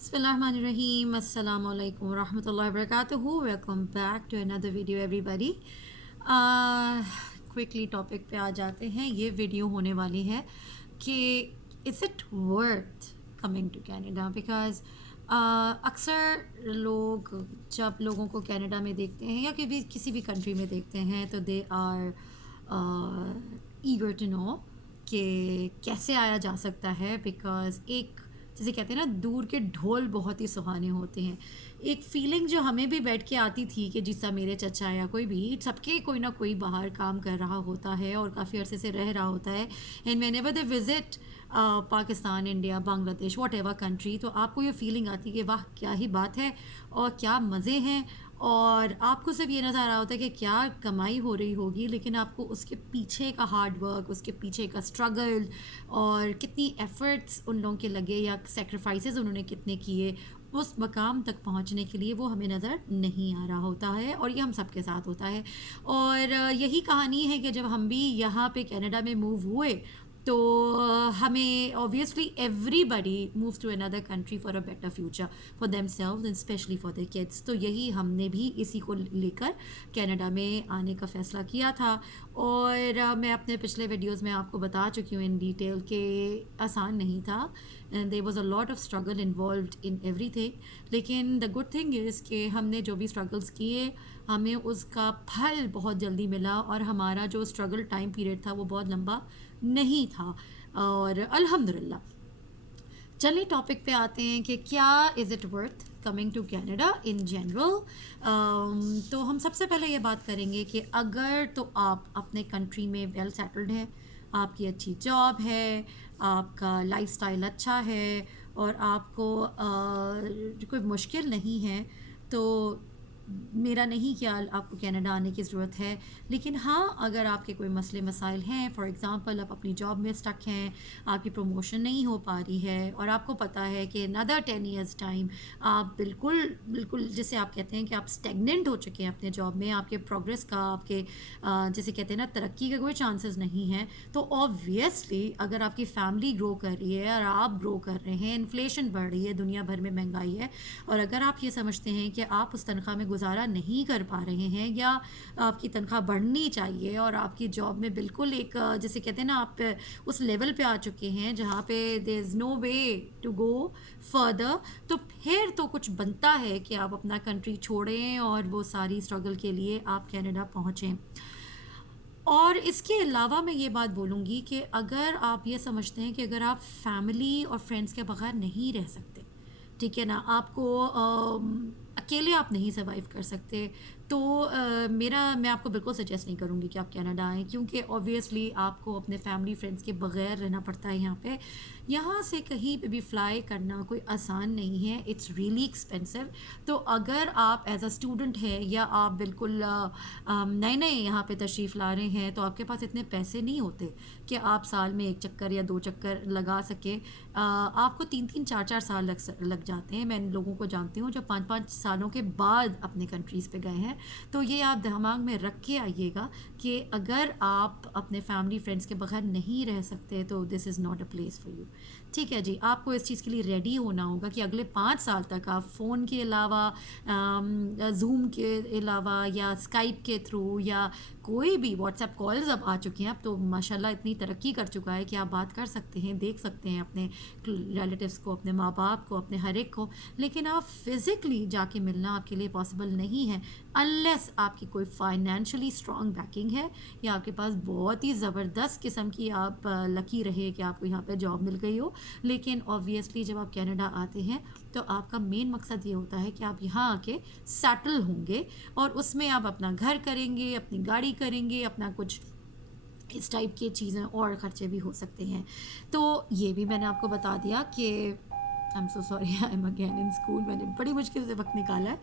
بسم اللہ الرحمن الرحیم. السلام علیکم ورحمۃ اللہ وبرکاتہ. Welcome back to another video everybody. Quickly topic پہ آ جاتے ہیں. یہ ویڈیو ہونے والی ہے کہ is it worth coming to Canada, because اکثر لوگ جب لوگوں کو کینیڈا میں دیکھتے ہیں یا کسی بھی کنٹری میں دیکھتے ہیں تو they are eager to know کہ کیسے آیا جا سکتا ہے. بیکاز ایک جسے کہتے ہیں نا، دور کے ڈھول بہت ہی سہانے ہوتے ہیں. ایک فیلنگ جو ہمیں بھی بیٹھ کے آتی تھی کہ جس طرح میرے چچا یا کوئی بھی، سب کے کوئی نہ کوئی باہر کام کر رہا ہوتا ہے اور کافی عرصے سے رہ رہا ہوتا ہے. And whenever they visit Pakistan, India, Bangladesh, what ever country, تو آپ کو یہ فیلنگ آتی ہے کہ واہ کیا ہی بات ہے اور کیا مزے ہیں. اور آپ کو صرف یہ نظر آ رہا ہوتا ہے کہ کیا کمائی ہو رہی ہوگی، لیکن آپ کو اس کے پیچھے کا ہارڈ ورک، اس کے پیچھے کا اسٹرگل اور کتنی ایفرٹس ان لوگوں کے لگے یا سیکریفائسز انہوں نے کتنے کیے اس مقام تک پہنچنے کے لیے، وہ ہمیں نظر نہیں آ رہا ہوتا ہے. اور یہ ہم سب کے ساتھ ہوتا ہے. اور یہی کہانی ہے کہ جب ہم بھی یہاں پہ کینیڈا میں موو ہوئے تو ہمیں obviously everybody moves to another country for a better future for themselves and especially for their kids. تو یہی ہم نے بھی اسی کو لے کر کینیڈا میں آنے کا فیصلہ کیا تھا. اور میں اپنے پچھلے ویڈیوز میں آپ کو بتا چکی ہوں ان ڈیٹیل کہ آسان نہیں تھا. There was a lot of struggle involved in every thing. لیکن دا گڈ تھنگ از کہ ہم نے جو بھی اسٹرگلس کیے ہمیں اس کا پھل بہت جلدی ملا، اور ہمارا جو اسٹرگل ٹائم پیریڈ تھا وہ بہت لمبا نہیں تھا. اور الحمدللہ چلیں ٹاپک پہ آتے ہیں کہ کیا is it worth coming to Canada in general. تو ہم سب سے پہلے یہ بات کریں گے کہ اگر تو آپ اپنے کنٹری میں ویل سیٹلڈ ہیں، آپ کی اچھی جاب ہے، آپ کا لائف اسٹائل اچھا ہے اور آپ کو کوئی مشکل نہیں ہے، تو میرا نہیں خیال آپ کو کینیڈا آنے کی ضرورت ہے. لیکن ہاں، اگر آپ کے کوئی مسئلے مسائل ہیں، فار ایگزامپل آپ اپنی جاب میں اسٹک ہیں، آپ کی پروموشن نہیں ہو پا رہی ہے اور آپ کو پتہ ہے کہ another 10 years ٹائم آپ بالکل جسے آپ کہتے ہیں کہ آپ اسٹیگننٹ ہو چکے ہیں اپنے جاب میں، آپ کے پروگرس کا، آپ کے جسے کہتے ہیں نا ترقی کے کوئی چانسز نہیں ہیں، تو آبویسلی اگر آپ کی فیملی گرو کر رہی ہے اور آپ گرو کر رہے ہیں، انفلیشن بڑھ رہی ہے، دنیا بھر میں مہنگائی ہے، اور اگر آپ یہ سمجھتے ہیں کہ آپ اس تنخواہ میں گزارا نہیں کر پا رہے ہیں یا آپ کی تنخواہ بڑھنی چاہیے اور آپ کی جاب میں بالکل ایک جسے کہتے ہیں نا آپ اس لیول پہ آ چکے ہیں جہاں پہ دیر is know way to go further, تو پھر تو کچھ بنتا ہے کہ آپ اپنا کنٹری چھوڑیں اور وہ ساری اسٹرگل کے لیے آپ کینیڈا پہنچیں. اور اس کے علاوہ میں یہ بات بولوں گی کہ اگر آپ یہ سمجھتے ہیں کہ اگر آپ فیملی اور فرینڈس کے بغیر نہیں رہ سکتے، ٹھیک ہے نا، آپ کو اکیلے آپ نہیں سروائیو کر سکتے، تو میں آپ کو بالکل سجیسٹ نہیں کروں گی کہ آپ کینیڈا آئیں، کیونکہ اوبویسلی آپ کو اپنے فیملی فرینڈس کے بغیر رہنا پڑتا ہے یہاں پہ. یہاں سے کہیں پہ بھی فلائی کرنا کوئی آسان نہیں ہے، اٹس ریئلی ایکسپینسو. تو اگر آپ ایز اے اسٹوڈنٹ ہیں یا آپ بالکل نئے نئے یہاں پہ تشریف لا رہے ہیں، تو آپ کے پاس اتنے پیسے نہیں ہوتے کہ آپ سال میں 1 چکر یا 2 چکر لگا سکیں. آپ کو 3-4 سال لگ جاتے ہیں. میں ان لوگوں کو جانتی ہوں جو 5 سالوں کے بعد اپنے کنٹریز پہ گئے ہیں. تو یہ آپ دماغ میں رکھ کے آئیے گا کہ اگر آپ اپنے فیملی فرینڈس کے بغیر نہیں رہ سکتے تو this is not a place for you. ٹھیک ہے جی، آپ کو اس چیز کے لیے ریڈی ہونا ہوگا کہ اگلے 5 سال تک آپ فون کے علاوہ، زوم کے علاوہ یا اسکائپ کے تھرو یا کوئی بھی واٹس ایپ کالز اب آ چکی ہیں، اب تو ماشاء اللہ اتنی ترقی کر چکا ہے کہ آپ بات کر سکتے ہیں، دیکھ سکتے ہیں اپنے ریلیٹیوس کو، اپنے ماں باپ کو، اپنے ہر ایک کو. لیکن آپ فزیکلی جا کے ملنا آپ کے لیے پاسبل نہیں ہے انلیس آپ کی کوئی فائنینشلی اسٹرانگ بیکنگ ہے یا آپ کے پاس بہت ہی زبردست قسم کی آپ لکی رہے کہ آپ کو یہاں پہ جاب مل گئی ہو. لیکن آبویسلی جب آپ کینیڈا آتے ہیں تو آپ کا مین مقصد یہ ہوتا ہے کہ آپ یہاں آ کے سیٹل ہوں گے، اور اس میں آپ اپنا گھر کریں گے، اپنی گاڑی کریں گے، اپنا کچھ اس ٹائپ کی چیزیں اور خرچے بھی ہو سکتے ہیں. تو یہ بھی میں نے آپ کو بتا دیا کہ I am so sorry, I am again in school, میں نے بڑی مشکل سے وقت نکالا ہے.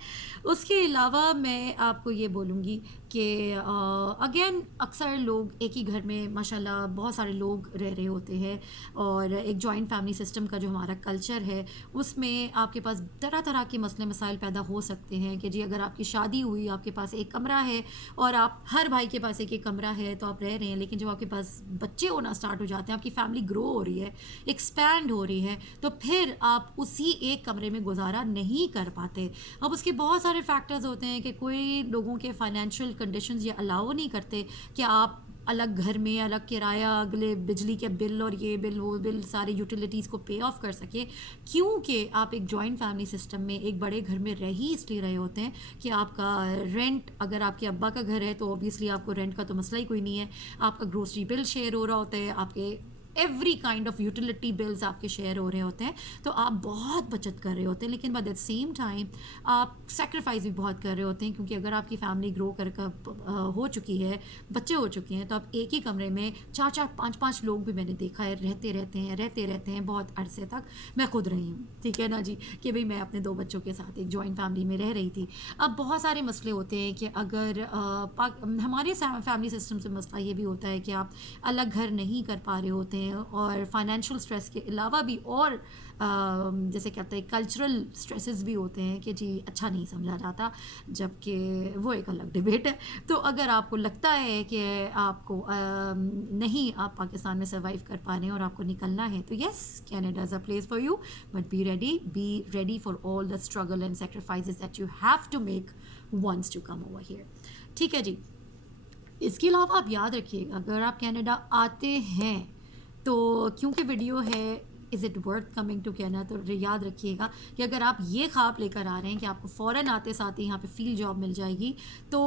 اس کے علاوہ میں آپ کو یہ بولوں گی کہ اگین اکثر لوگ ایک ہی گھر میں ماشاء اللہ بہت سارے لوگ رہ رہے ہوتے ہیں، اور ایک جوائنٹ فیملی سسٹم کا جو ہمارا کلچر ہے اس میں آپ کے پاس طرح طرح کے مسئلے مسائل پیدا ہو سکتے ہیں. کہ جی اگر آپ کی شادی ہوئی، آپ کے پاس ایک کمرہ ہے اور آپ ہر بھائی کے پاس ایک ایک کمرہ ہے تو آپ رہ رہے ہیں، لیکن جب آپ کے پاس بچے ہونا اسٹارٹ ہو جاتے ہیں، آپ کی فیملی گرو ہو رہی ہے، ایکسپینڈ ہو رہی ہے، تو پھر آپ اسی ایک کمرے میں گزارا نہیں کر پاتے. اب اس کے بہت سارے فیکٹرز ہوتے ہیں کہ کوئی لوگوں کے فائنینشیل کنڈیشنز یہ الاؤ نہیں کرتے کہ آپ الگ گھر میں الگ کرایہ، اگلے بجلی کے بل اور یہ بل وہ بل سارے یوٹیلیٹیز کو پے آف کر سکے، کیونکہ آپ ایک جوائنٹ فیملی سسٹم میں ایک بڑے گھر میں رہ ہی اس لیے رہے ہوتے ہیں کہ آپ کا رینٹ، اگر آپ کے ابا کا گھر ہے تو اوبیسلی آپ کو رینٹ کا تو مسئلہ ہی کوئی نہیں ہے، آپ کا گروسری بل شیئر ہو رہا ہوتا ہے، آپ کے every kind of utility bills آپ کے شیئر ہو رہے ہوتے ہیں، تو آپ بہت بچت کر رہے ہوتے ہیں. لیکن بائی دا سیم ٹائم آپ سیکریفائز بھی بہت کر رہے ہوتے ہیں، کیونکہ اگر آپ کی فیملی گرو کر ہو چکی ہے، بچے ہو چکے ہیں، تو آپ ایک ہی کمرے میں 4 4 5 5 لوگ بھی میں نے دیکھا ہے رہتے ہیں بہت عرصے تک. میں خود رہی ہوں، ٹھیک ہے نا جی، کہ بھئی میں اپنے 2 بچوں کے ساتھ ایک جوائنٹ فیملی میں رہ رہی تھی. اب بہت سارے مسئلے ہوتے ہیں کہ اگر ہمارے فیملی سسٹم سے مسئلہ یہ بھی ہوتا ہے کہ آپ الگ گھر نہیں کر پا رہے ہوتے ہیں، اور فائنینشیل سٹریس کے علاوہ بھی اور جیسے کہتے ہیں کلچرل سٹریسز بھی ہوتے ہیں کہ جی اچھا نہیں سمجھا جاتا، جب کہ وہ ایک الگ ڈبیٹ ہے. تو اگر آپ کو لگتا ہے کہ آپ کو نہیں آپ پاکستان میں سروائیو کر پا رہے ہیں اور آپ کو نکلنا ہے، تو yes, Canada is a place for you, but be ready for all the struggle and sacrifices that you have to make once to come over here. ٹھیک ہے جی. اس کے علاوہ آپ یاد رکھیے گا، اگر آپ کینیڈا آتے ہیں تو کیونکہ ویڈیو ہے is it worth coming to Canada, تو یاد رکھیے گا کہ اگر آپ یہ خواب لے کر آ رہے ہیں کہ آپ کو فوراً آتے ساتھ ہی یہاں پہ فیلڈ جاب مل جائے گی، تو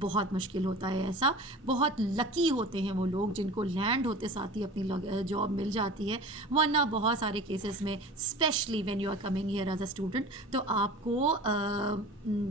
بہت مشکل ہوتا ہے ایسا. بہت لکی ہوتے ہیں وہ لوگ جن کو لینڈ ہوتے ساتھ ہی اپنی جاب مل جاتی ہے، ورنہ بہت سارے کیسز میں especially when you are coming here as a student, تو آپ کو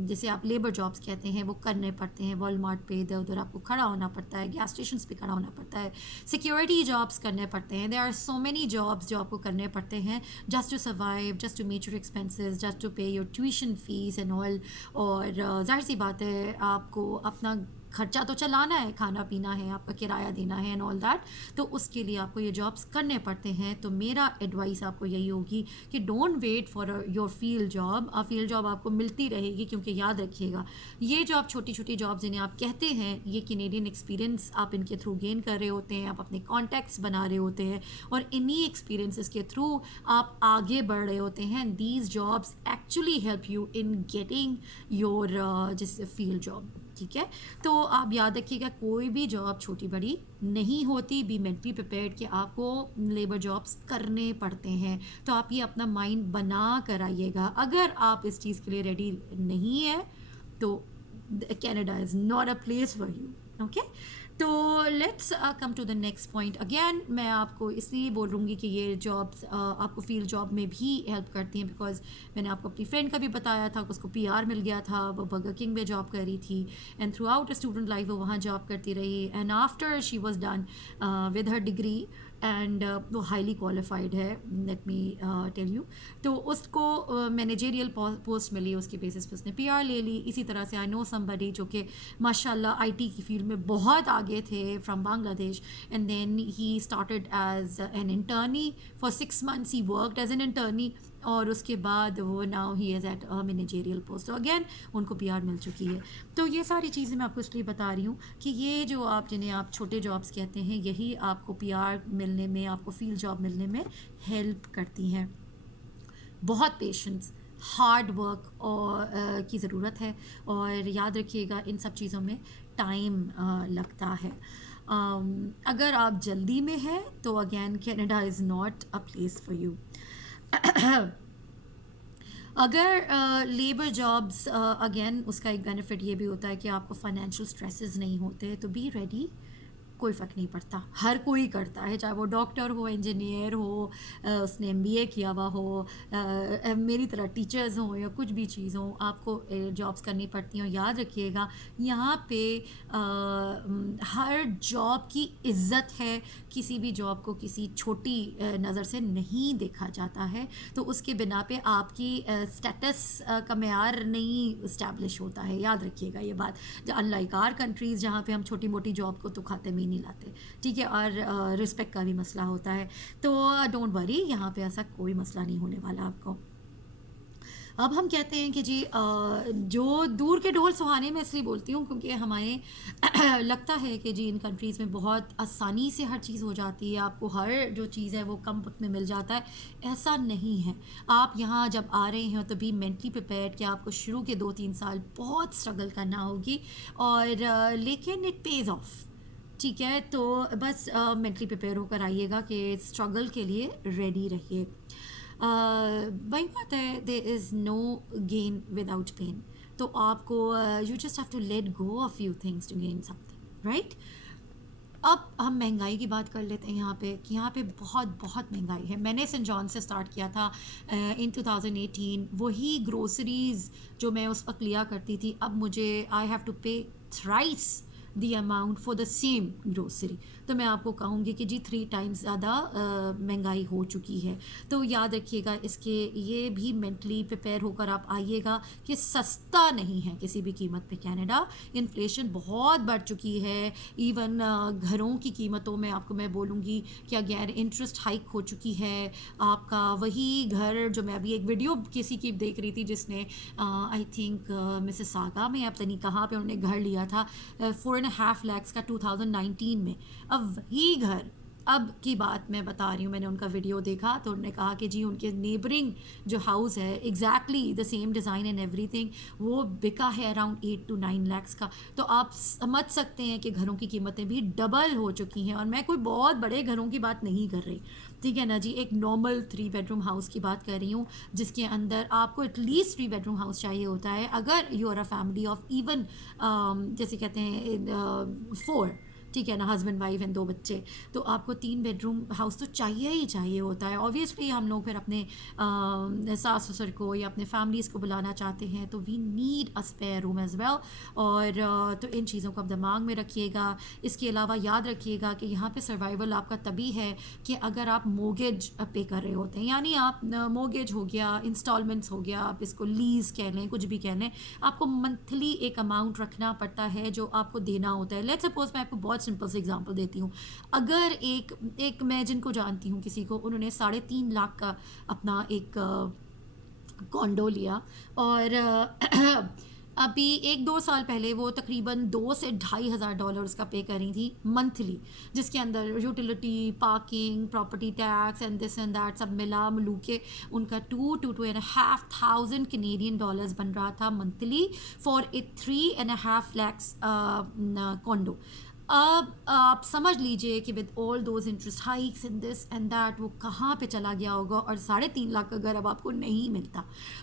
جیسے آپ لیبر جابس کہتے ہیں وہ کرنے پڑتے ہیں. والمارٹ پہ ادھر ادھر آپ کو کھڑا ہونا پڑتا ہے، گیس اسٹیشنس پہ کھڑا ہونا پڑتا ہے، سیکیورٹی جابس کرنے پڑتے ہیں. There are so many jobs جو آپ کو کرنے پڑتے ہیں just to survive, just to meet your expenses, just to pay your tuition fees and all. اور ظاہر سی بات ہے آپ کو اپنا خرچہ تو چلانا ہے، کھانا پینا ہے، آپ کا کرایہ دینا ہے اینڈ آل دیٹ، تو اس کے لیے آپ کو یہ جابس کرنے پڑتے ہیں. تو میرا ایڈوائس آپ کو یہی ہوگی کہ don't wait for your field job. Field job آپ کو ملتی رہے گی، کیونکہ یاد رکھیے گا یہ جو آپ چھوٹی چھوٹی جابس جنہیں آپ کہتے ہیں، یہ کینیڈین ایکسپیرینس آپ ان کے تھرو گین کر رہے ہوتے ہیں، آپ اپنے کانٹیکٹس بنا رہے ہوتے ہیں، اور انہی ایکسپیرینسز کے تھرو آپ آگے بڑھ رہے ہوتے ہیں. These jobs actually help you in getting your جس فیلڈ جاب. ٹھیک ہے، تو آپ یاد رکھیے گا کوئی بھی جاب چھوٹی بڑی نہیں ہوتی. بی مینٹلی پریپیئرڈ کہ آپ کو لیبر جابس کرنے پڑتے ہیں. تو آپ یہ اپنا مائنڈ بنا کر آئیے گا. اگر آپ اس چیز کے لیے ریڈی نہیں ہے تو Canada is not a place for you. Okay, تو let's come to the next point. Again میں آپ کو اس لیے بول رہوں گی کہ یہ جابس آپ کو فیلڈ جاب میں بھی ہیلپ کرتی ہیں، بیکاز میں نے آپ کو اپنی فرینڈ کا بھی بتایا تھا کہ اس کو پی آر مل گیا تھا، وہ برگر کنگ میں جاب کر رہی تھی، and through out student life وہ وہاں جاب کرتی رہی، and after she was done with her degree, and وہ ہائیلی کوالیفائڈ ہے، لیٹ می ٹیل یو. تو اس کو مینیجریل پوسٹ ملی، اس کی بیسس پہ اس نے پی آر لے لی. اسی طرح سے آئی نو سم بڈی جو کہ ماشاء اللہ آئی ٹی کی فیلڈ میں بہت آگے تھے from Bangladesh, and then he started as an internee for 6 months he worked as an internee, اور اس کے بعد وہ now he is at managerial post. تو اگین ان کو پی آر مل چکی ہے. تو یہ ساری چیزیں میں آپ کو اس لیے بتا رہی ہوں کہ یہ جو آپ جنہیں آپ چھوٹے جابس کہتے ہیں، یہی آپ کو پی آر ملنے میں، آپ کو فیلڈ جاب ملنے میں ہیلپ کرتی ہیں. بہت پیشنس، ہارڈ ورک اور کی ضرورت ہے، اور یاد رکھیے گا ان سب چیزوں میں ٹائم لگتا ہے. اگر آپ جلدی میں ہیں تو again Canada is not a place for you. اگر لیبر جابس اگین اس کا ایک بینیفٹ یہ بھی ہوتا ہے کہ آپ کو فائنینشیل اسٹریسز نہیں ہوتے، تو بی ریڈی. کوئی فرق نہیں پڑتا، ہر کوئی کرتا ہے، چاہے وہ ڈاکٹر ہو، انجینئر ہو، اس نے ایم بی اے کیا ہوا ہو، میری طرح ٹیچرز ہوں یا کچھ بھی چیز ہوں، آپ کو جابس کرنی پڑتی ہیں. یاد رکھیے گا یہاں پہ ہر جاب کی عزت ہے، کسی بھی جاب کو کسی چھوٹی نظر سے نہیں دیکھا جاتا ہے. تو اس کے بنا پہ آپ کی اسٹیٹس کا معیار نہیں اسٹیبلش ہوتا ہے. یاد رکھیے گا یہ بات، انلائک آر کنٹریز جہاں پہ ہم چھوٹی موٹی جاب کو تو کھاتے میں نہیں لاتے. ٹھیک ہے، اور رسپیکٹ کا بھی مسئلہ ہوتا ہے. تو ڈونٹ وری، یہاں پہ ایسا کوئی مسئلہ نہیں ہونے والا آپ کو. اب ہم کہتے ہیں کہ جی جو دور کے ڈھول سہانے میں اس لیے بولتی ہوں کیونکہ ہمارے لگتا ہے کہ جی ان کنٹریز میں بہت آسانی سے ہر چیز ہو جاتی ہے، آپ کو ہر جو چیز ہے وہ کم وقت میں مل جاتا ہے، ایسا نہیں ہے۔ آپ یہاں جب آ رہے ہیں تو بی مینٹلی پریپیئرڈ کہ آپ کو شروع کے 2-3 سال بہت اسٹرگل کرنا ہوگی، اور لیکن اٹ پیز آف، ٹھیک ہے؟ تو بس مینٹلی پریپیئر ہو کر آئیے گا کہ اسٹرگل کے لیے ریڈی رہیے۔ وہی بات ہے، there is no gain without pain, تو آپ کو you just have to let go of few things to gain something, right? اب ہم مہنگائی کی بات کر لیتے ہیں یہاں پہ، کہ یہاں پہ بہت بہت مہنگائی ہے۔ میں نے سینٹ جان سے اسٹارٹ کیا تھا ان 2018، وہی گروسریز جو میں اس وقت لیا کرتی تھی، اب مجھے I have to pay thrice the amount for the same grocery. تو میں آپ کو کہوں گی کہ جی 3 ٹائمز زیادہ مہنگائی ہو چکی ہے۔ تو یاد رکھیے گا اس کے، یہ بھی مینٹلی پریپیئر ہو کر آپ آئیے گا کہ سستا نہیں ہے کسی بھی قیمت پہ کینیڈا۔ انفلیشن بہت بڑھ چکی ہے، ایون گھروں کی قیمتوں میں آپ کو میں بولوں گی کہ اگین انٹرسٹ ہائک ہو چکی ہے۔ آپ کا وہی گھر جو میں ابھی ایک ویڈیو کسی کی دیکھ رہی تھی جس نے آئی تھنک مسز ساگا میں، اب نہیں کہاں پہ انہوں نے گھر لیا تھا 4.5 lakhs کا 2019 میں۔ اب وہی گھر، اب کی بات میں بتا رہی ہوں، میں نے ان کا ویڈیو دیکھا تو انہوں نے کہا کہ جی ان کے نیبرنگ جو ہاؤس ہے exactly the same design and every thing, وہ بکا ہے اراؤنڈ 8 to 9 lakhs کا۔ تو آپ سمجھ سکتے ہیں کہ گھروں کی قیمتیں بھی ڈبل ہو چکی ہیں، اور میں کوئی بہت بڑے گھروں کی بات نہیں کر رہی، ٹھیک ہے نا جی، ایک نارمل 3 bedroom ہاؤس کی بات کر رہی ہوں، جس کے اندر آپ کو ایٹ لیسٹ 3 bedroom ہاؤس چاہیے ہوتا ہے اگر you are a family of even جیسے کہتے ہیں 4، ٹھیک ہے نا، ہسبینڈ وائف اینڈ 2 بچے، تو آپ کو 3 bedroom ہاؤس تو چاہیے ہی چاہیے ہوتا ہے۔ اوبویسلی ہم لوگ پھر اپنے ساس سسر کو یا اپنے فیملیز کو بلانا چاہتے ہیں، تو we need a spare room as well, اور تو ان چیزوں کو آپ دماغ میں رکھیے گا۔ اس کے علاوہ یاد رکھیے گا کہ یہاں پہ سروائیول آپ کا تبھی ہے کہ اگر آپ موگیج پے کر رہے ہوتے ہیں، یعنی آپ موگیج ہو گیا، انسٹالمنٹس ہو گیا، آپ اس کو لیز کہہ لیں، کچھ بھی کہہ لیں، آپ کو منتھلی ایک اماؤنٹ رکھنا پڑتا ہے جو آپ کو دینا ہوتا ہے۔ لیٹس سپوز میں آپ کو بہت سمپل سی ایگزامپل دیتی ہوں، اگر ایک میں جن کو جانتی ہوں کسی کو، انہوں نے 3.5 laکھ کا اپنا ایک کانڈو لیا، اور ابھی 1-2 سال پہلے وہ تقریباً $2,000 سے $2,500 کا پے کری تھی منتھلی، جس کے اندر utility, parking, property tax and this and that سب ملا ملو کے ان کا 2 to 2.5 thousand Canadian dollars بن رہا تھا منتھلی فار اے 3.5 lakhs کانڈو۔ اب آپ سمجھ لیجئے کہ with all those interest hikes and this and that وہ کہاں پہ چلا گیا ہوگا، اور 3.5 لاکھ اگر اب آپ کو نہیں ملتا،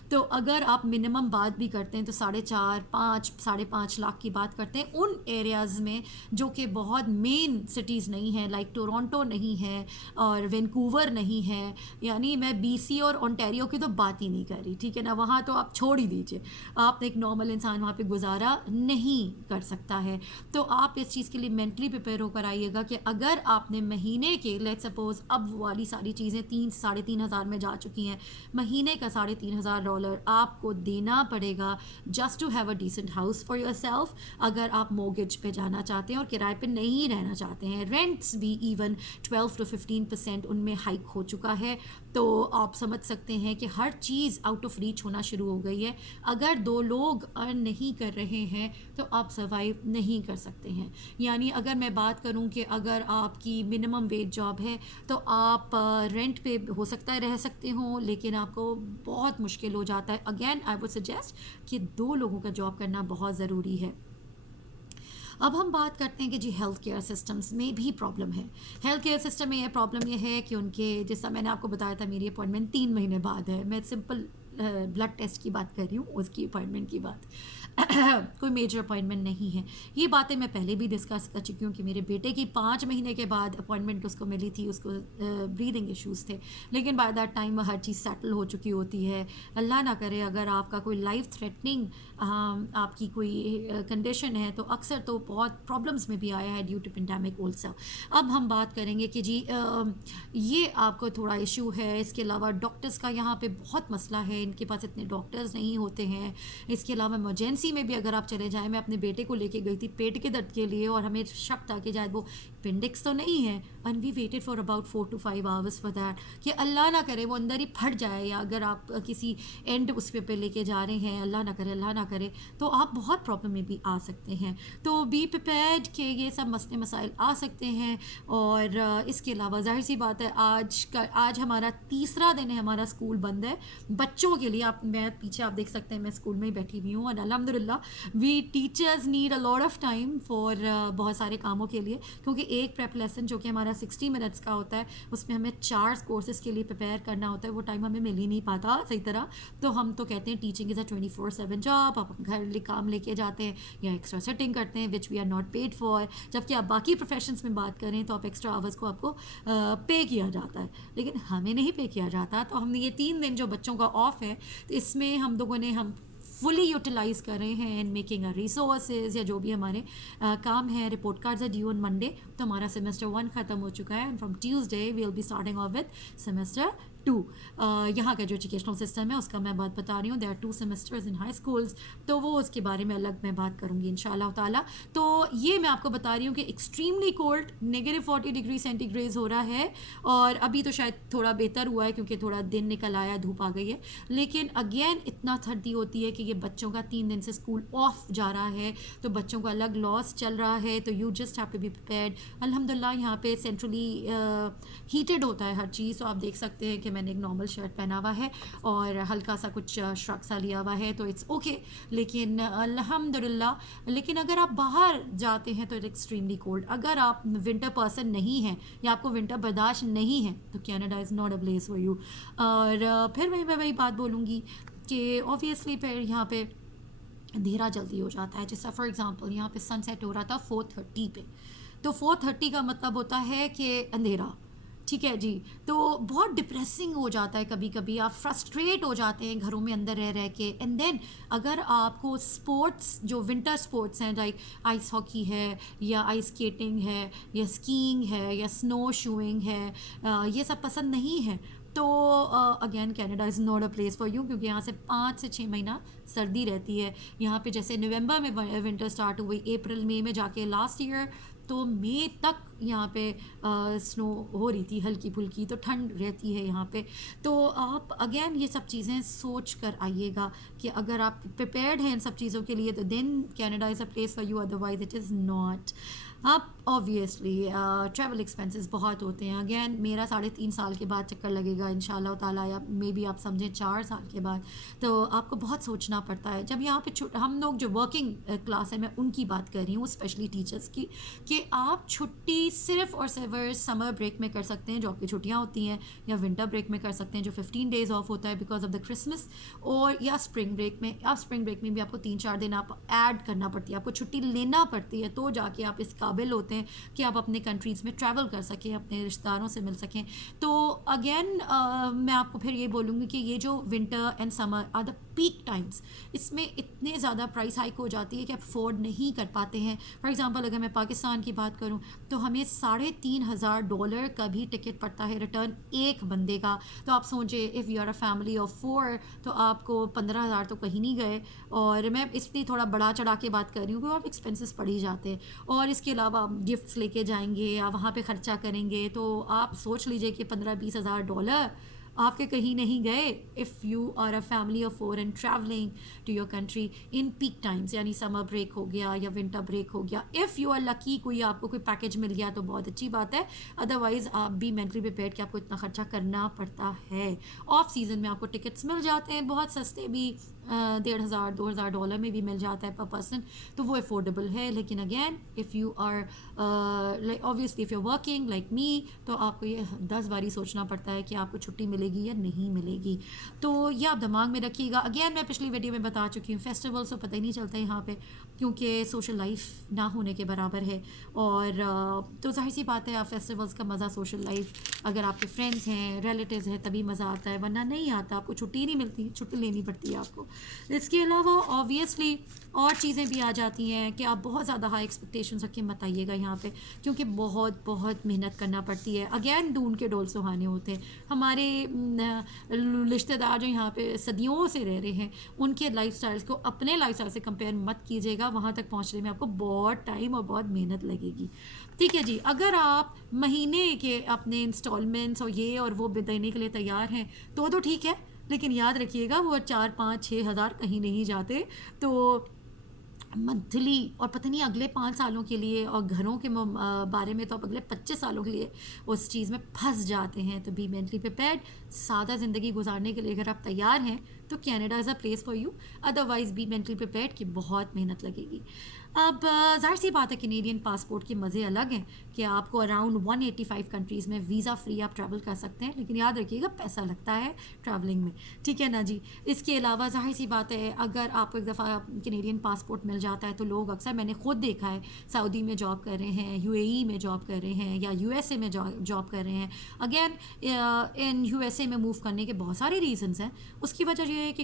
تو اگر آپ منیمم بات بھی کرتے ہیں تو 4.5 5.5 لاکھ کی بات کرتے ہیں ان ایریاز میں جو کہ بہت مین سٹیز نہیں ہیں، لائک ٹورانٹو نہیں ہے اور وینکوور نہیں ہے، یعنی میں BC اور اونٹیریو کی تو بات ہی نہیں کر رہی، ٹھیک ہے نا، وہاں تو آپ چھوڑ ہی دیجیے، آپ ایک نارمل انسان وہاں پہ گزارا نہیں کر سکتا ہے۔ تو آپ اس چیز کے لیے مینٹلی پریپیئر ہو کر آئیے گا کہ اگر آپ نے مہینے کے لیٹ سپوز اب والی ساری چیزیں 3-3.5 ہزار میں جا چکی ہیں، مہینے کا $3,500 آپ کو دینا پڑے گا just to have a decent house for yourself, اگر آپ موگیج پہ جانا چاہتے ہیں اور کرائے پہ نہیں رہنا چاہتے ہیں۔ رینٹس بھی ایون 12 to 15% ان میں ہائک ہو چکا ہے، تو آپ سمجھ سکتے ہیں کہ ہر چیز آؤٹ آف ریچ ہونا شروع ہو گئی ہے۔ اگر 2 لوگ ارن نہیں کر رہے ہیں تو آپ سروائیو نہیں کر سکتے ہیں۔ یعنی اگر میں بات کروں کہ اگر آپ کی منیمم ویج جاب ہے تو آپ رینٹ پہ ہو سکتا ہے رہ سکتے ہوں، لیکن آپ کو بہت مشکل ہو جاتا ہے۔ اگین آئی وڈ سجیسٹ کہ 2 لوگوں کا جاب کرنا بہت ضروری ہے۔ اب ہم بات کرتے ہیں کہ جی ہیلتھ کیئر سسٹمز میں بھی پرابلم ہے۔ ہیلتھ کیئر سسٹم میں یہ پرابلم یہ ہے کہ ان کے، جیسا میں نے آپ کو بتایا تھا میری اپوائنٹمنٹ 3 مہینے بعد ہے، میں سمپل بلڈ ٹیسٹ کی بات کر رہی ہوں، اس کی اپوائنٹمنٹ کی بات کوئی میجر اپوائنٹمنٹ نہیں ہے۔ یہ باتیں میں پہلے بھی ڈسکس کر چکی ہوں کہ میرے بیٹے کی 5 مہینے کے بعد اپوائنٹمنٹ اس کو ملی تھی، اس کو بریدنگ ایشوز تھے، لیکن بائی دیٹ ٹائم ہر چیز سیٹل ہو چکی ہوتی ہے۔ اللہ نہ کرے اگر آپ کا کوئی لائف تھریٹننگ آپ کی کوئی کنڈیشن ہے تو اکثر تو بہت پرابلمس میں بھی آیا ہے ڈیو ٹو پینڈیمک آلسو۔ اب ہم بات کریں گے کہ جی یہ آپ کو تھوڑا ایشو ہے۔ اس کے علاوہ ڈاکٹرز کا یہاں پہ بہت مسئلہ ہے، ان کے پاس اتنے ڈاکٹرز نہیں ہوتے ہیں۔ اس کے علاوہ ایمرجنسی میں بھی اگر آپ چلے جائیں، میں اپنے بیٹے کو لے کے گئی تھی پیٹ کے درد کے لیے، اور ہمیں شک تھا کہ شاید وہ اپینڈکس تو نہیں ہے، and we waited for about 4 to 5 hours for that کہ اللہ نہ کرے وہ اندر ہی پھٹ جائے, یا اگر آپ کسی اینڈ اس پہ لے کے جا رہے ہیں, اللہ نہ کرے تو آپ بہت پرابلم میں بھی آ سکتے ہیں. تو بی پریپیئرڈ کہ یہ سب مسئلے مسائل آ سکتے ہیں. اور اس کے علاوہ ظاہر سی بات ہے آج ہمارا تیسرا دن ہے ہمارا اسکول بند ہے بچوں کے لیے. میں پیچھے آپ دیکھ سکتے ہیں میں اسکول میں ہی بیٹھی ہوئی ہوں, اور الحمد للہ we teachers need a lot of time for بہت سارے کاموں کے لیے, کیونکہ ایک پریپ لیسن جو کہ ہمارا 60 منٹس کا ہوتا ہے اس میں ہمیں 4 کورسز کے لیے پریپیئر کرنا ہوتا ہے. وہ ٹائم ہمیں مل ہی نہیں پاتا صحیح طرح. تو ہم تو کہتے ہیں ٹیچنگ از اے 24/7 جاب, آپ گھر کام لے کے جاتے ہیں یا ایکسٹرا سیٹنگ کرتے ہیں which we are not paid for. جبکہ آپ باقی پروفیشنس میں بات کریں تو آپ ایکسٹرا آورس کو آپ کو پے کیا جاتا ہے, لیکن ہمیں نہیں پے کیا جاتا. تو ہم نے یہ 3 دن جو بچوں کا آف ہے تو اس میں ہم لوگوں نے فلی یوٹیلائز کر رہے ہیں اینڈ میکنگ اے ریسورسز, یا جو بھی ہمارے کام ہیں. Report cards are due on Monday, تو ہمارا سیمسٹر 1 ختم ہو چکا ہے, and from Tuesday we will be starting off with semester 2. یہاں کا جو ایجوکیشنل سسٹم ہے اس کا میں بات بتا رہی ہوں. There are 2 semesters in high schools, تو وہ اس کے بارے میں الگ میں بات کروں گی ان شاء اللہ تعالیٰ. تو یہ میں آپ کو بتا رہی ہوں کہ extremely cold -40 degree centigrade ہو رہا ہے, اور ابھی تو شاید تھوڑا بہتر ہوا ہے کیونکہ تھوڑا دن نکل آیا, دھوپ آ گئی ہے. لیکن اگین اتنا سردی ہوتی ہے کہ یہ بچوں کا 3 دن سے اسکول آف جا رہا ہے, تو بچوں کا الگ لاس چل رہا ہے. تو you just have to be prepared. الحمد للہ یہاں پہ سینٹرلی ہیٹڈ ہوتا ہے ہر چیز, تو آپ دیکھ سکتے ہیں کہ میں نے ایک نارمل شرٹ پہنا ہوا ہے اور ہلکا سا کچھ شرک سا لیا ہوا ہے, تو اٹس اوکے. لیکن الحمد للہ, لیکن اگر آپ باہر جاتے ہیں تو اٹ ایکسٹریملی کولڈ. اگر آپ ونٹر پرسن نہیں ہیں یا آپ کو ونٹر برداشت نہیں ہے تو Canada is not a place for you. اور پھر میں وہی بات بولوں گی کہ اوبویسلی پھر یہاں پہ اندھیرا جلدی ہو جاتا ہے. جیسا فار ایگزامپل یہاں پہ سن سیٹ ہو رہا تھا 4:30 پہ, تو 4:30 کا مطلب ہوتا ہے کہ اندھیرا, ٹھیک ہے جی. تو بہت ڈپریسنگ ہو جاتا ہے کبھی کبھی, آپ فرسٹریٹ ہو جاتے ہیں گھروں میں اندر رہ کے. اینڈ دین اگر آپ کو اسپورٹس جو ونٹر اسپورٹس ہیں لائک آئس ہاکی ہے یا آئس اسکیٹنگ ہے یا اسکینگ ہے یا اسنو شوئنگ ہے, یہ سب پسند نہیں ہے, تو again Canada is not a place for you, کیونکہ یہاں سے 5 سے 6 مہینہ سردی رہتی ہے. یہاں پہ جیسے نومبر میں ونٹر اسٹارٹ ہوئی, اپریل مئی میں جا کے لاسٹ ایئر تو مئی تک یہاں پہ سنو ہو رہی تھی ہلکی پھلکی, تو ٹھنڈ رہتی ہے یہاں پہ. تو آپ اگین یہ سب چیزیں سوچ کر آئیے گا کہ اگر آپ پریپیئرڈ ہیں ان سب چیزوں کے لیے تو then Canada is a place for you, otherwise it is not. اب اوبویسلی ٹریول ایکسپینسز بہت ہوتے ہیں. اگین میرا 3.5 سال کے بعد چکر لگے گا ان شاء اللہ تعالیٰ, یا مے بی آپ سمجھیں 4 سال کے بعد. تو آپ کو بہت سوچنا پڑتا ہے. جب یہاں پہ ہم لوگ جو ورکنگ کلاس ہے, میں ان کی بات کر رہی ہوں اسپیشلی ٹیچرس کی, کہ آپ چھٹی صرف اور صرف سمر بریک میں کر سکتے ہیں جو آپ کی چھٹیاں ہوتی ہیں, یا ونٹر بریک میں کر سکتے ہیں جو 15 days آف ہوتا ہے بیکاز آف دا کرسمس, اور یا اسپرنگ بریک میں. اسپرنگ بریک میں بھی آپ کو 3-4 دن آپ ایڈ کرنا پڑتی ہے, آپ کو چھٹی لینا پڑتی ہے, تو جا کے آپ اس قابل ہوتے ہیں کہ آپ اپنے کنٹریز میں ٹریول کر سکیں, اپنے رشتہ داروں سے مل سکیں. تو اگین میں آپ کو پھر یہ بولوں گی کہ یہ جو winter and summer are the peak times, اس میں اتنے زیادہ پرائس ہائک ہو جاتی ہے کہ آپ افورڈ نہیں کر پاتے ہیں. فار ایگزامپل اگر میں پاکستان کی بات کروں تو ہمیں $3,500 کا بھی ٹکٹ پڑتا ہے ریٹرن ایک بندے کا. تو آپ سوچیں if you are a family of 4 تو آپ کو 15,000 تو کہیں نہیں گئے. اور میں اس لیے تھوڑا بڑا چڑھا کے بات کر رہی ہوں کہ آپ ایکسپینسز پڑ ہی جاتے ہیں. اور اس کے علاوہ آپ گفٹس لے کے جائیں گے یا وہاں پہ خرچہ کریں گے, تو آپ سوچ لیجئے کہ $15,000-20,000 آپ کے کہیں نہیں گئے if you are a family of 4 and traveling to your country in peak times, یعنی سمر بریک ہو گیا یا ونٹر بریک ہو گیا. اف یو آر لکی کوئی آپ کو کوئی پیکیج مل گیا تو بہت اچھی بات ہے, ادروائز آپ بھی مینٹلی پریپیئرڈ کہ آپ کو اتنا خرچہ کرنا پڑتا ہے. آف سیزن میں آپ کو ٹکٹس مل جاتے ہیں بہت سستے بھی, $1,500-2,000 میں بھی مل جاتا ہے پر پرسن, تو وہ افورڈیبل ہے. لیکن again if you are obviously if you're working like me تو آپ کو یہ 10 باری سوچنا پڑتا ہے کہ آپ کو چھٹی ملے گی یا نہیں ملے گی. تو یہ آپ دماغ میں رکھیے گا. اگین میں پچھلی ویڈیو میں بتا چکی ہوں فیسٹیولس تو پتہ ہی نہیں چلتا یہاں پہ, کیونکہ سوشل لائف نہ ہونے کے برابر ہے. اور تو ظاہر سی بات ہے آپ فیسٹیولس کا مزہ, سوشل لائف اگر آپ کے فرینڈس ہیں ریلیٹیوز ہیں تبھی مزہ آتا ہے, ورنہ نہیں آتا. آپ کو چھٹی نہیں ملتی, چھٹی لینی پڑتی ہے آپ کو. اس کے علاوہ اوبویسلی اور چیزیں بھی آ جاتی ہیں کہ آپ بہت زیادہ ہائی ایکسپیکٹیشنز رکھ کے مت آئیے گا یہاں پہ, کیونکہ بہت بہت محنت کرنا پڑتی ہے. اگین دون کے ڈول سہانے ہوتے ہیں. ہمارے رشتہ دار جو یہاں پہ صدیوں سے رہ رہے ہیں ان کے لائف سٹائلس کو اپنے لائف سٹائل سے کمپیئر مت کیجیے گا. وہاں تک پہنچنے میں آپ کو بہت ٹائم اور بہت محنت لگے گی. ٹھیک ہے جی. اگر آپ مہینے کے اپنے انسٹالمنٹس اور یہ اور وہ دینے کے لیے تیار ہیں تو ٹھیک ہے, لیکن یاد رکھیے گا وہ 4 5 6 ہزار کہیں نہیں جاتے. تو منتھلی اور پتہ نہیں اگلے 5 سالوں کے لیے, اور گھروں کے بارے میں تو آپ اگلے 25 سالوں کے لیے اس چیز میں پھنس جاتے ہیں. تو بی مینٹلی پریپیئرڈ. سادہ زندگی گزارنے کے لیے اگر آپ تیار ہیں تو Canada is a place for you. Otherwise be mentally prepared کہ بہت محنت لگے گی. اب ظاہر سی بات ہے کینیڈین پاسپورٹ کے مزے الگ ہیں کہ آپ کو اراؤنڈ 185 کنٹریز میں ویزا فری آپ ٹریول کر سکتے ہیں, لیکن یاد رکھیے گا پیسہ لگتا ہے ٹریولنگ میں. ٹھیک ہے نا جی. اس کے علاوہ ظاہر سی بات ہے اگر آپ کو ایک دفعہ کینیڈین پاسپورٹ مل جاتا ہے تو لوگ اکثر, میں نے خود دیکھا ہے, سعودی میں جاب کر رہے ہیں, یو اے ای میں جاب کر رہے ہیں, یا یو ایس اے میں جاب کر رہے ہیں. Again in U S A میں موو کرنے کے بہت سارے ریزنس ہیں. اس کی وجہ یہ ہے کہ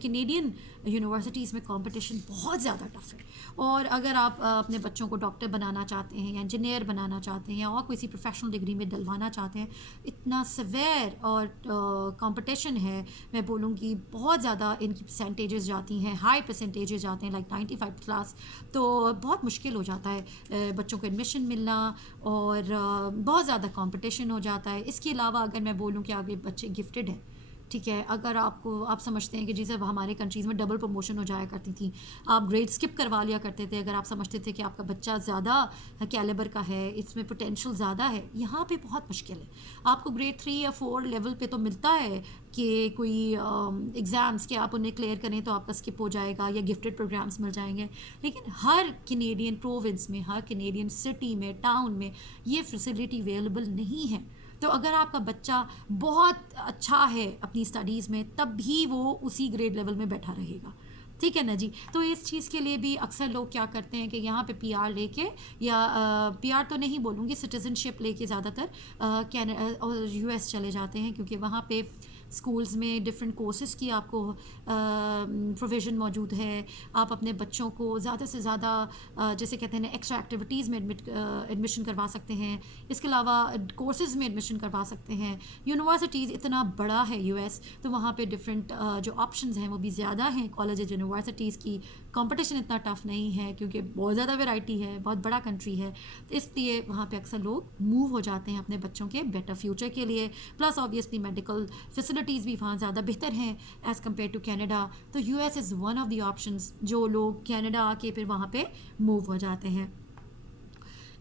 کینیڈین یونیورسٹیز میں کمپٹیشن بہت زیادہ ٹف ہے. اور اگر آپ اپنے بچوں کو ڈاکٹر بنانا چاہتے ہیں یا انجینئر بنانا چاہتے ہیں یا اور کسی پروفیشنل ڈگری میں ڈلوانا چاہتے ہیں, اتنا سویر اور کمپٹیشن ہے, میں بولوں گی بہت زیادہ ان کی پرسنٹیجز جاتی ہیں, ہائی پرسنٹیجز جاتے ہیں, لائک 95 کلاس. تو بہت مشکل ہو جاتا ہے بچوں کو ایڈمیشن ملنا, اور بہت زیادہ کمپٹیشن ہو جاتا ہے. اس کے علاوہ اگر میں بولوں کہ آگے بچے گفٹیڈ ہیں, ٹھیک ہے, اگر آپ سمجھتے ہیں کہ جیسے ہمارے کنٹریز میں ڈبل پروموشن ہو جایا کرتی تھی, آپ گریڈ اسکپ کروا لیا کرتے تھے اگر آپ سمجھتے تھے کہ آپ کا بچہ زیادہ کیلیبر کا ہے, اس میں پوٹینشیل زیادہ ہے. یہاں پہ بہت مشکل ہے. آپ کو گریڈ 3 یا 4 لیول پہ تو ملتا ہے کہ کوئی ایگزامس کہ آپ انہیں کلیئر کریں تو آپ کا اسکپ ہو جائے گا, یا گفٹیڈ پروگرامس مل جائیں گے. لیکن ہر کینیڈین پروونس میں, ہر کینیڈین سٹی میں, ٹاؤن میں یہ فیسلٹی اویلیبل نہیں ہے. تو اگر آپ کا بچہ بہت اچھا ہے اپنی اسٹڈیز میں, تب بھی وہ اسی گریڈ لیول میں بیٹھا رہے گا. ٹھیک ہے نا جی. تو اس چیز کے لیے بھی اکثر لوگ کیا کرتے ہیں کہ یہاں پہ پی آر لے کے, یا پی آر تو نہیں بولوں گی, سٹیزن شپ لے کے زیادہ تر یو ایس چلے جاتے ہیں, کیونکہ وہاں پہ اسکولز میں ڈفرینٹ کورسز کی آپ کو پروویژن موجود ہے. آپ اپنے بچوں کو زیادہ سے زیادہ جیسے کہتے ہیں ایکسٹرا ایکٹیویٹیز میں ایڈمیشن کروا سکتے ہیں. اس کے علاوہ کورسز میں ایڈمیشن کروا سکتے ہیں. یونیورسٹیز اتنا بڑا ہے یو ایس, تو وہاں پہ ڈفرینٹ جو آپشنز ہیں وہ بھی زیادہ ہیں. کالجز یونیورسٹیز کی کمپٹیشن اتنا ٹف نہیں ہے کیونکہ بہت زیادہ ویرائٹی ہے, بہت بڑا کنٹری ہے. تو اس لیے وہاں پہ اکثر لوگ موو ہو جاتے ہیں اپنے بچوں کے بیٹر فیوچر کے لیے. پلس آبویسلی میڈیکل فیسلٹیز بھی وہاں زیادہ بہتر ہیں ایز کمپیئر ٹو کینیڈا. تو U S is one of the options جو لوگ کینیڈا آ کے پھر وہاں پہ موو ہو جاتے ہیں.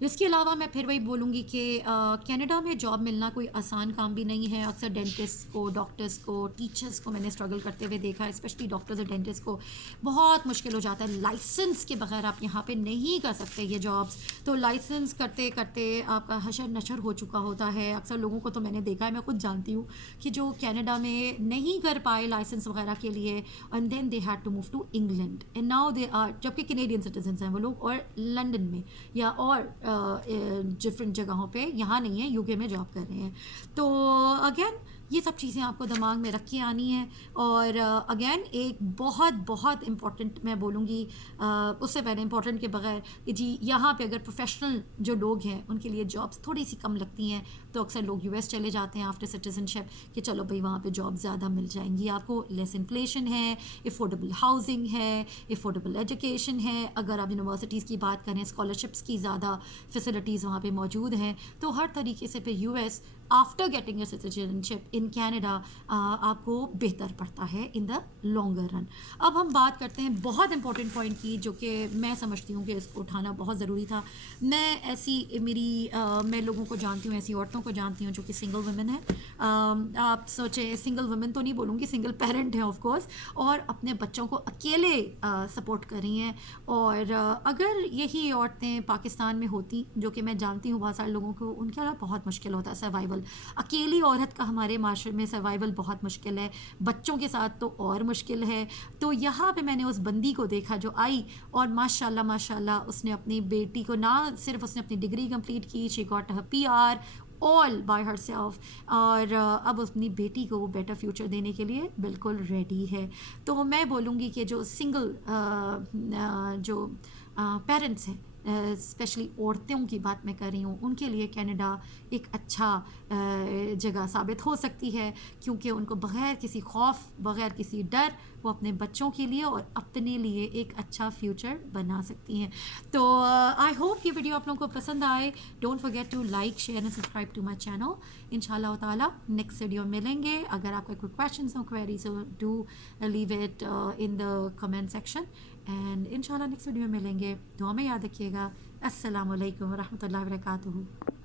اس کے علاوہ میں پھر وہی بولوں گی کہ کینیڈا میں جاب ملنا کوئی آسان کام بھی نہیں ہے. اکثر ڈینٹسٹ کو, ڈاکٹرس کو, ٹیچرس کو میں نے اسٹرگل کرتے ہوئے دیکھا ہے, اسپیشلی ڈاکٹرز اور ڈینٹسٹ کو بہت مشکل ہو جاتا ہے. لائسنس کے بغیر آپ یہاں پہ نہیں کر سکتے یہ جابس. تو لائسنس کرتے کرتے آپ کا حشر نشر ہو چکا ہوتا ہے. اکثر لوگوں کو تو میں نے دیکھا ہے, میں خود جانتی ہوں کہ جو کینیڈا میں نہیں کر پائے لائسنس وغیرہ کے لیے, and then they had to move to England, and now they are, جبکہ کینیڈین سٹیزنس ہیں وہ لوگ, اور لنڈن میں یا اور ڈفرینٹ جگہوں پہ, یہاں نہیں ہے, یو کے میں جاب کر رہے ہیں. تو اگین یہ سب چیزیں آپ کو دماغ میں رکھ کے آنی ہیں. اور اگین ایک بہت بہت امپورٹنٹ میں بولوں گی, اس سے پہلے امپورٹنٹ کے بغیر, جی یہاں پہ اگر پروفیشنل جو لوگ ہیں ان کے لیے جابس تھوڑی سی کم لگتی ہیں تو اکثر لوگ یو ایس چلے جاتے ہیں آفٹر سٹیزن شپ کہ چلو بھائی وہاں پہ جاب زیادہ مل جائیں گی آپ کو, لیس انفلیشن ہے, افورڈیبل ہاؤسنگ ہے, افورڈیبل ایجوکیشن ہے. اگر آپ یونیورسٹیز کی بات کریں, اسکالرشپس کی زیادہ فیسلٹیز وہاں پہ موجود ہیں. تو ہر طریقے سے پہ U S after getting a citizen ship in Canada آپ کو بہتر پڑتا ہے ان دا لانگر رن. اب ہم بات کرتے ہیں بہت امپورٹنٹ پوائنٹ کی, جو کہ میں سمجھتی ہوں کہ اس کو اٹھانا بہت ضروری تھا. میں لوگوں کو جانتی ہوں, ایسی عورتوں کو جانتی ہوں جو کہ سنگل ویمن ہیں. آپ سوچیں, سنگل ویمن تو نہیں بولوں گی, سنگل پیرنٹ ہیں آف کورس, اور اپنے بچوں کو اکیلے سپورٹ کر رہی ہیں. اور اگر یہی عورتیں پاکستان میں ہوتی, جو کہ میں جانتی ہوں بہت سارے لوگوں کو, ان کے لیے بہت مشکل ہوتا ہے سروائیول. اکیلی عورت کا ہمارے معاشرے میں سروائیول بہت مشکل ہے, بچوں کے ساتھ تو اور مشکل ہے. تو یہاں پہ میں نے اس بندی کو دیکھا جو آئی, اور ماشاء اللہ اس نے اپنی بیٹی کو, نہ صرف اس نے اپنی ڈگری کمپلیٹ کی, she got her P R all by herself, اور اب اپنی بیٹی کو بیٹر فیوچر دینے کے لیے بالکل ریڈی ہے. تو میں بولوں گی کہ جو سنگل جو پیرنٹس ہیں اسپیشلی عورتوں کی بات میں کر رہی ہوں، ان کے لیے کینیڈا ایک اچھا جگہ ثابت ہو سکتی ہے، کیونکہ ان کو بغیر کسی خوف، بغیر کسی ڈر، وہ اپنے بچوں کے لیے اور اپنے لیے ایک اچھا فیوچر بنا سکتی ہیں. تو آئی ہوپ یہ ویڈیو آپ لوگوں کو پسند آئے. Don't forget to like, share and subscribe to my channel. ان شاء اللہ تعالیٰ نیکسٹ ویڈیو ملیں گے. اگر آپ کا کوئی کویشچنس ہو، کویریز ہو، do leave it in the comment section. And ان شاء اللہ نیکسٹ ویڈیو ملیں گے. دعا میں یاد رکھیے گا. السلام علیکم ورحمۃ اللہ وبرکاتہ.